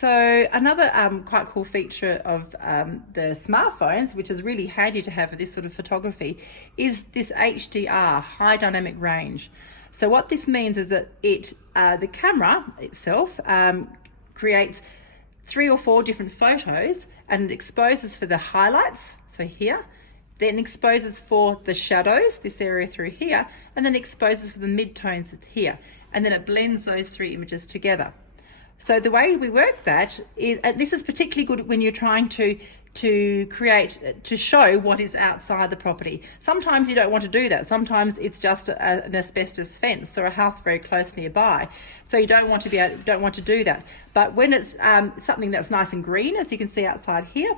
So another quite cool feature of the smartphones, which is really handy to have for this sort of photography, is this HDR, high dynamic range. So what this means is that the camera itself creates 3 or 4 different photos, and it exposes for the highlights, so here, then exposes for the shadows, this area through here, and then exposes for the midtones here, and then it blends those 3 images together. So the way we work that is, and this is particularly good when you're trying to show what is outside the property. Sometimes you don't want to do that. Sometimes it's just an asbestos fence or a house very close nearby. So you don't want to do that. But when it's something that's nice and green, as you can see outside here,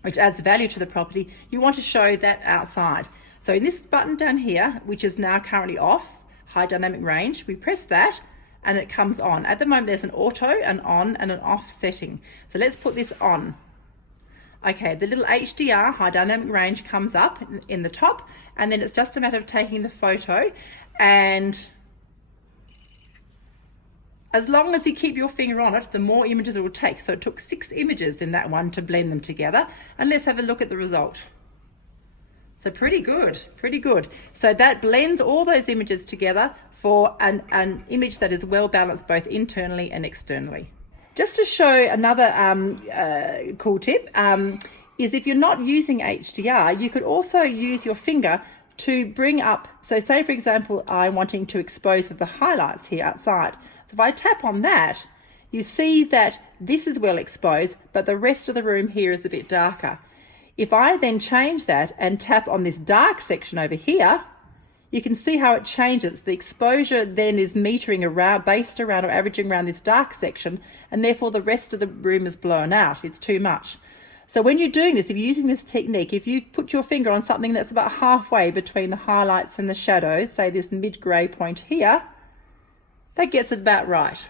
which adds value to the property, you want to show that outside. So in this button down here, which is now currently off, high dynamic range, we press that and it comes on. At the moment there's an auto, an on and an off setting. So let's put this on. Okay, the little HDR, high dynamic range, comes up in the top, and then it's just a matter of taking the photo, and as long as you keep your finger on it, the more images it will take. So it took 6 images in that one to blend them together, and let's have a look at the result. So pretty good, pretty good. So that blends all those images together for an image that is well balanced both internally and externally. Just to show another cool tip, is if you're not using HDR, you could also use your finger to bring up, so say for example, I'm wanting to expose the highlights here outside. So if I tap on that, you see that this is well exposed, but the rest of the room here is a bit darker. If I then change that and tap on this dark section over here, you can see how it changes. The exposure then is metering around, based around or averaging around this dark section, and therefore the rest of the room is blown out. It's too much. So when you're doing this, if you're using this technique, if you put your finger on something that's about halfway between the highlights and the shadows, say this mid-grey point here, that gets it about right.